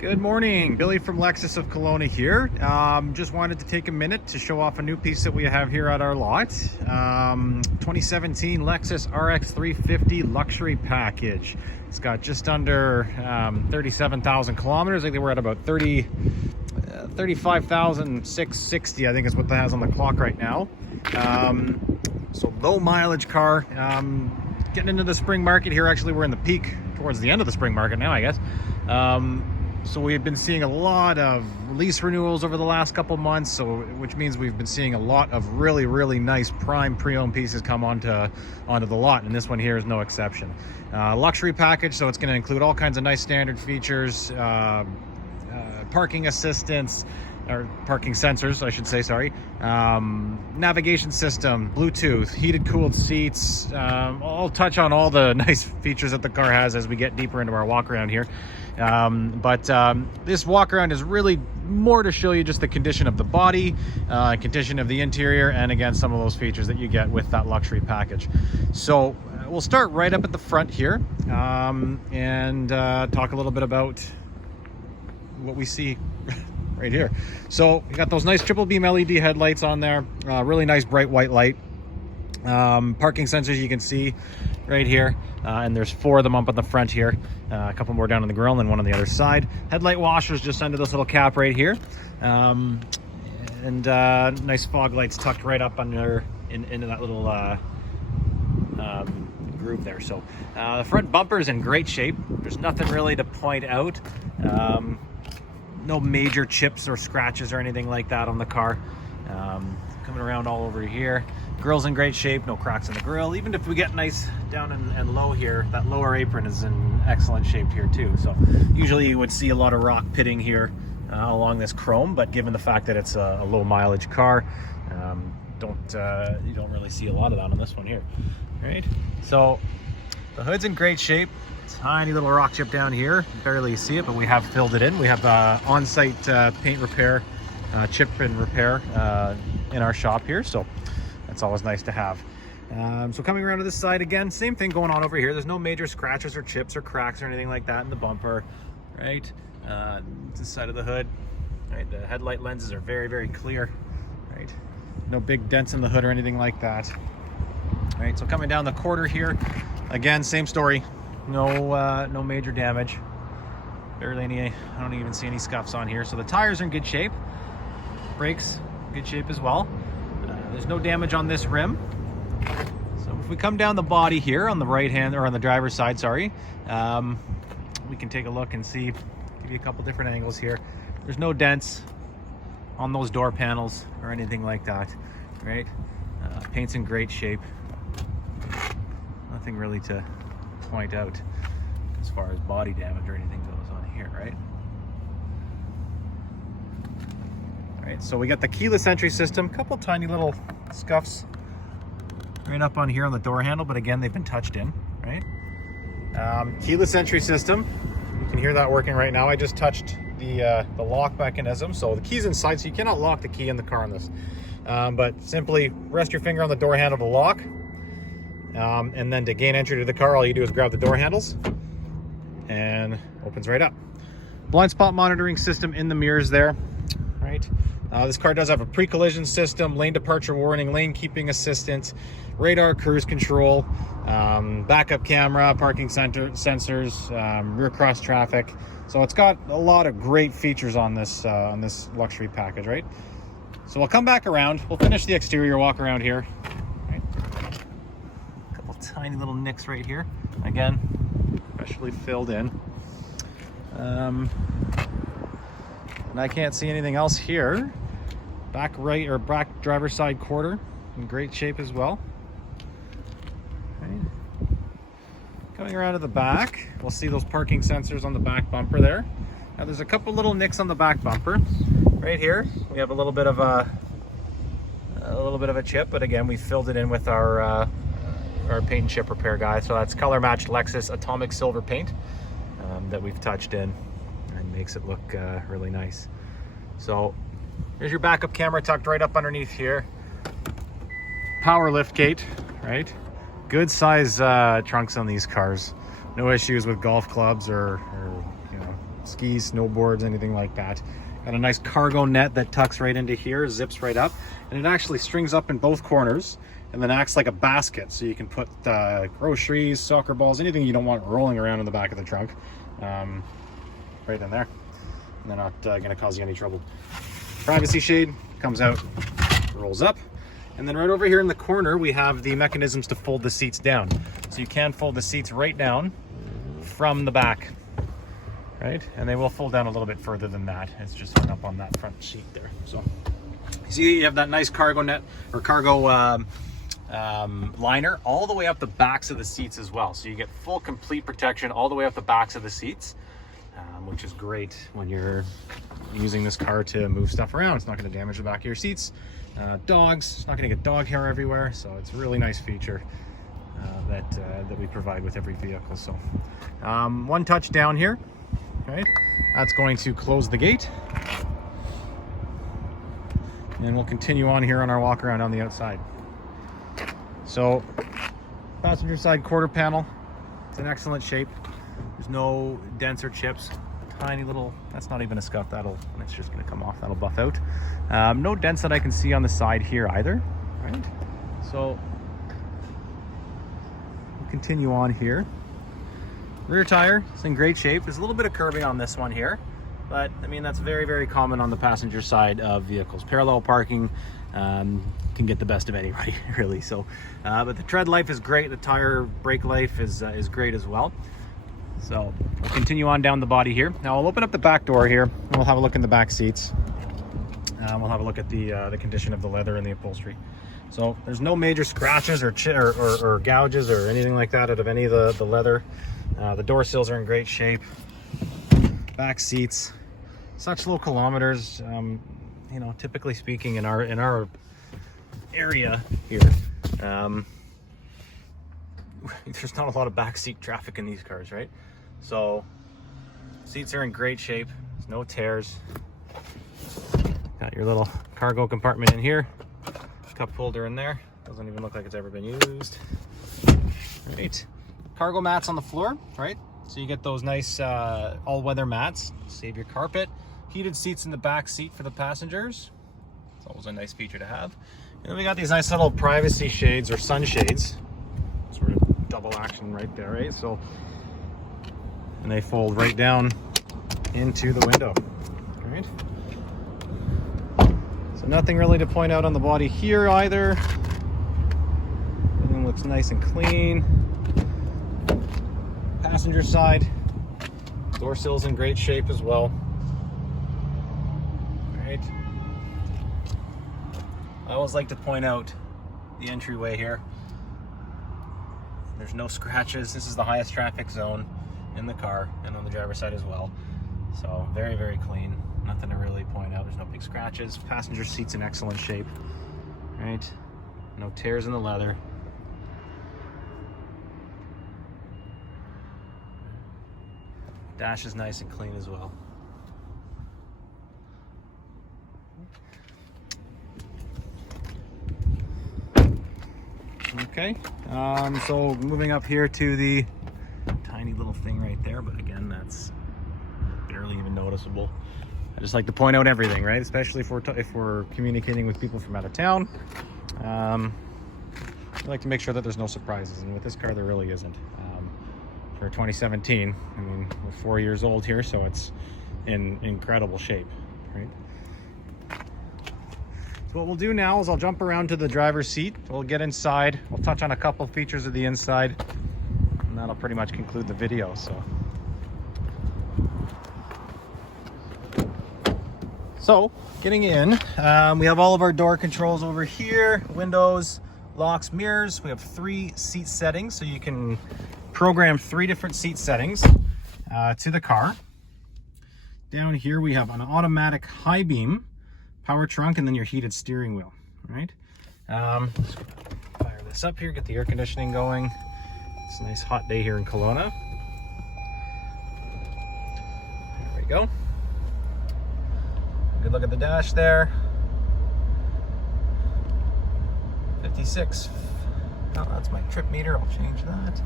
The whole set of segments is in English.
Good morning, Billy from Lexus of Kelowna here. Just wanted to take a minute to show off a new piece that we have here at our lot. 2017 Lexus RX 350 luxury package. It's got just under 37,000 kilometers. I think we're at about 35,660, I think is what that has on the clock right now. So low mileage car. Getting into the spring market here. Actually, we're in the peak towards the end of the spring market now, I guess. So we've been seeing a lot of lease renewals over the last couple months, which means we've been seeing a lot of really nice prime pre-owned pieces come onto the lot, and this one here is no exception. Luxury package, so it's going to include all kinds of nice standard features, parking assistance, or parking sensors, I should say, sorry, navigation system, Bluetooth, heated cooled seats. I'll touch on all the nice features that the car has as we get deeper into our walk around here. This walk around is really more to show you just the condition of the body, condition of the interior, and again, some of those features that you get with that luxury package. So we'll start right up at the front here, and talk a little bit about what we see right here. So you got those nice triple beam LED headlights on there, really nice bright white light. Parking sensors you can see right here, and there's 4 of them up on the front here, a couple more down on the grill and then one on the other side. Headlight washers just under this little cap right here, and nice fog lights tucked right up under into that little groove there. So the front bumper is in great shape. There's nothing really to point out. No major chips or scratches or anything like that on the car. Coming around all over here, grill's in great shape, no cracks in the grill. Even if we get nice down and low here, that lower apron is in excellent shape here too. So usually you would see a lot of rock pitting here along this chrome, but given the fact that it's a low mileage car, you don't really see a lot of that on this one here. Right, so the hood's in great shape. Tiny little rock chip down here, barely see it, but we have filled it in. We have on-site paint repair, chip and repair in our shop here, so that's always nice to have. So coming around to this side again, same thing going on over here. There's no major scratches or chips or cracks or anything like that in the bumper, right? This side of the hood, right? The headlight lenses are very clear, right? No big dents in the hood or anything like that. All right, so coming down the quarter here, again, same story. No major damage. Barely any, I don't even see any scuffs on here. So the tires are in good shape. Brakes, good shape as well. There's no damage on this rim. So if we come down the body here on the right hand, or on the driver's side, sorry, we can take a look and see, give you a couple different angles here. There's no dents on those door panels or anything like that, right? Paint's in great shape. Nothing really to point out as far as body damage or anything goes on here, right? All right, so we got the keyless entry system, couple tiny little scuffs right up on here on the door handle, but again, they've been touched in, right? Keyless entry system, you can hear that working right now. I just touched the lock mechanism, so the key's inside, so you cannot lock the key in the car on this, but simply rest your finger on the door handle to lock. And then to gain entry to the car, all you do is grab the door handles and opens right up. Blind spot monitoring system in the mirrors there, right? This car does have a pre-collision system, lane departure warning, lane keeping assistant, radar cruise control, backup camera, parking sensors, rear cross traffic. So it's got a lot of great features on this luxury package, right? So we'll come back around. We'll finish the exterior walk around here. Tiny little nicks right here, again freshly filled in, and I can't see anything else here. Back right, or back driver's side quarter in great shape as well. Okay. Coming around to the back, we'll see those parking sensors on the back bumper there. Now there's a couple little nicks on the back bumper right here. We have a little bit of a chip, but again, we filled it in with our paint and chip repair guy. So that's color matched Lexus atomic silver paint that we've touched in, and makes it look really nice. So here's your backup camera tucked right up underneath here. Power lift gate, right? Good size trunks on these cars. No issues with golf clubs or skis, snowboards, anything like that. Got a nice cargo net that tucks right into here, zips right up, and it actually strings up in both corners and then acts like a basket, so you can put groceries, soccer balls, anything you don't want rolling around in the back of the trunk, right in there. And they're not going to cause you any trouble. Privacy shade comes out, rolls up, and then right over here in the corner we have the mechanisms to fold the seats down. So you can fold the seats right down from the back, right? And they will fold down a little bit further than that. It's just hung up on that front sheet there. So you see you have that nice cargo net or cargo liner all the way up the backs of the seats as well. So you get full complete protection all the way up the backs of the seats, which is great when you're using this car to move stuff around. It's not going to damage the back of your seats. Dogs, it's not going to get dog hair everywhere. So it's a really nice feature that we provide with every vehicle. So one touch down here, right? That's going to close the gate. And we'll continue on here on our walk around on the outside. So passenger side quarter panel, it's in excellent shape. There's no dents or chips. Tiny little, that's not even a scuff, it's just gonna come off, that'll buff out. No dents that I can see on the side here either, right? So we'll continue on here. Rear tire is in great shape. There's a little bit of curbing on this one here, but I mean, that's very, very common on the passenger side of vehicles. Parallel parking can get the best of anybody, really. So, but the tread life is great. The tire brake life is great as well. So we'll continue on down the body here. Now I'll open up the back door here and we'll have a look in the back seats. We'll have a look at the condition of the leather and the upholstery. So there's no major scratches or gouges or anything like that out of any of the leather. The door sills are in great shape. Back seats, such low kilometers. You know, typically speaking, in our area here, there's not a lot of backseat traffic in these cars, right? So seats are in great shape. There's no tears. Got your little cargo compartment in here. Cup holder in there. Doesn't even look like it's ever been used. Right. Cargo mats on the floor, right? So you get those nice all-weather mats. Save your carpet. Heated seats in the back seat for the passengers. It's always a nice feature to have. And then we got these nice little privacy shades or sunshades. Sort of double action right there, right? So, and they fold right down into the window, right? So nothing really to point out on the body here either. Everything looks nice and clean. Passenger side, door sills in great shape as well. Right. I always like to point out the entryway here. There's no scratches. This is the highest traffic zone in the car and on the driver's side as well. So very, very clean. Nothing to really point out. There's no big scratches. Passenger seat's in excellent shape. Right. No tears in the leather. Dash is nice and clean as well. Okay, so moving up here to the tiny little thing right there, but again, that's barely even noticeable. I just like to point out everything, right? Especially if we're communicating with people from out of town. I like to make sure that there's no surprises, and with this car, there really isn't. For 2017, I mean, we're 4 years old here, so it's in incredible shape, right? So what we'll do now is I'll jump around to the driver's seat. We'll get inside. We'll touch on a couple features of the inside, and that'll pretty much conclude the video. So getting in, we have all of our door controls over here, windows, locks, mirrors. We have 3 seat settings, so you can program 3 different seat settings to the car. Down here we have an automatic high beam, power trunk, and then your heated steering wheel, right? Fire this up here, get the air conditioning going. It's a nice hot day here in Kelowna. There we go. Good look at the dash there. 56. Oh, that's my trip meter. I'll change that.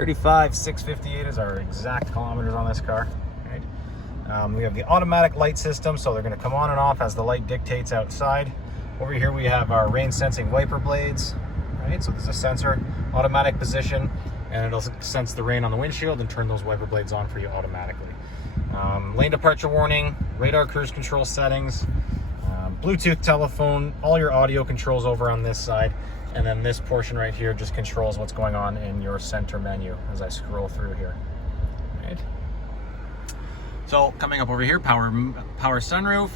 35,658 is our exact kilometers on this car. Right. We have the automatic light system, so they're going to come on and off as the light dictates outside. Over here we have our rain sensing wiper blades. Right, so there's a sensor, automatic position, and it'll sense the rain on the windshield and turn those wiper blades on for you automatically. Lane departure warning, radar cruise control settings, Bluetooth telephone, all your audio controls over on this side, and then this portion right here just controls what's going on in your center menu as I scroll through here. Right. So coming up over here, power sunroof.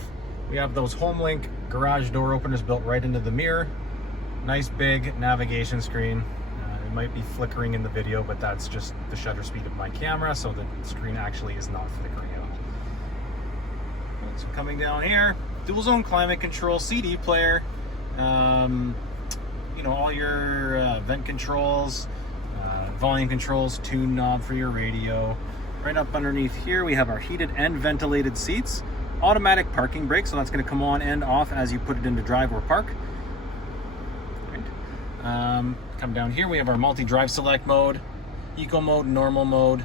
We have those HomeLink garage door openers built right into the mirror. Nice big navigation screen. It might be flickering in the video, but that's just the shutter speed of my camera, so the screen actually is not flickering out. So coming down here, dual zone climate control, CD player, you know, all your vent controls, volume controls, tune knob for your radio. Right up underneath here, we have our heated and ventilated seats, automatic parking brake, so that's going to come on and off as you put it into drive or park. Come down here, we have our multi-drive select mode, eco mode, normal mode.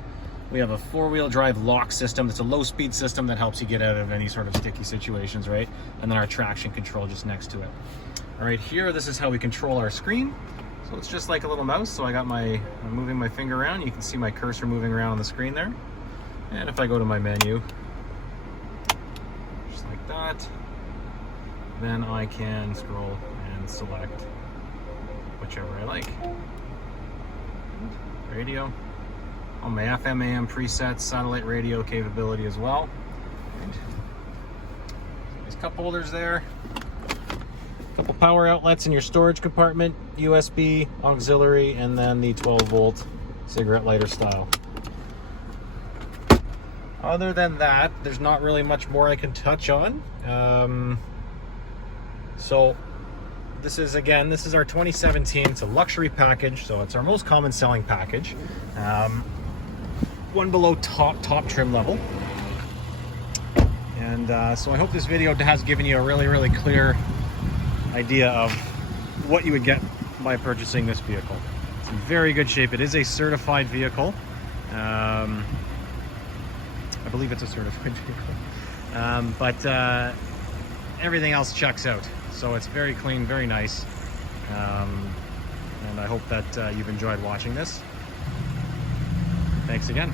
We have a four-wheel drive lock system. It's a low-speed system that helps you get out of any sort of sticky situations, right? And then our traction control just next to it. All right, here, this is how we control our screen. So it's just like a little mouse. So I'm moving my finger around. You can see my cursor moving around on the screen there. And if I go to my menu, just like that, then I can scroll and select whichever I like. Radio. On my FM AM presets, satellite radio capability as well. There's cup holders there. A couple power outlets in your storage compartment, USB, auxiliary, and then the 12-volt cigarette lighter style. Other than that, there's not really much more I can touch on. So this is our 2017. It's a luxury package, so it's our most common selling package. One below top trim level. And so I hope this video has given you a really clear idea of what you would get by purchasing this vehicle. It's in very good shape. It is a certified vehicle. I believe it's a certified vehicle. But everything else checks out. So it's very clean, very nice. And I hope that you've enjoyed watching this. Thanks again.